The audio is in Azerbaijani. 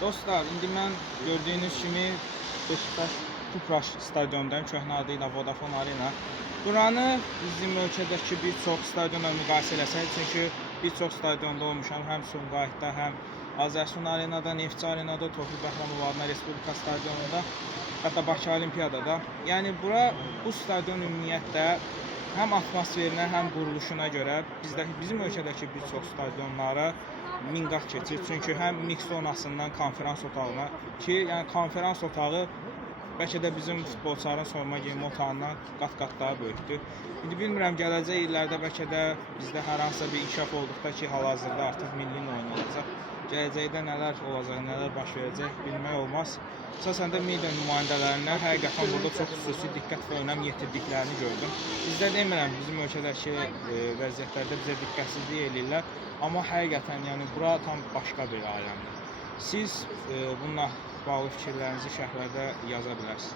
Dostlar, indi mən gördüyünüz kimi Beşiktaş Tüpraş stadionundayım, köhnə adı ilə Vodafone Arena. Buranı bizim ölkədəki bir çox stadionla müqayisə eləsək, çünki bir çox stadionda olmuşam, həm Sumqayıtda, həm Azərsun Arenada, Neftçi Arenada, Tofiq Bəhrəmov adına Respublika stadionunda, hətta Bakı Olimpiyadada. Yəni bu stadion ümumiyyətlə həm atmosferinə, həm quruluşuna görə bizim ölkədəki bir çox stadionlara minqat keçir. Çünki həm mix zonasından konferans otağına ki, yəni konferans otağı bəlkə də bizim futbolçuların soyunma geyinmə otağından qat-qat daha böyükdür. İndi bilmirəm, gələcək illərdə bəlkə də bizdə hər hansısa bir inkişaf olduqda ki, hal-hazırda artıq milli oyun olacaq. Gələcəkdə nələr olacaq, nələr baş verəcək bilmək olmaz. Əsasən də media nümayəndələrindən həqiqətən burada çox xüsusi diqqət və önəm yetirdiklərini gördüm. Bizdə demirəm, bizim ölkədəki vəziyyətlərdə bizə diqqətsizlik eləyirlər. Amma həqiqətən, yəni bura tam başqa bir aləmdir. Siz bununla bağlı fikirlərinizi şərhlərdə yaza bilərsiniz.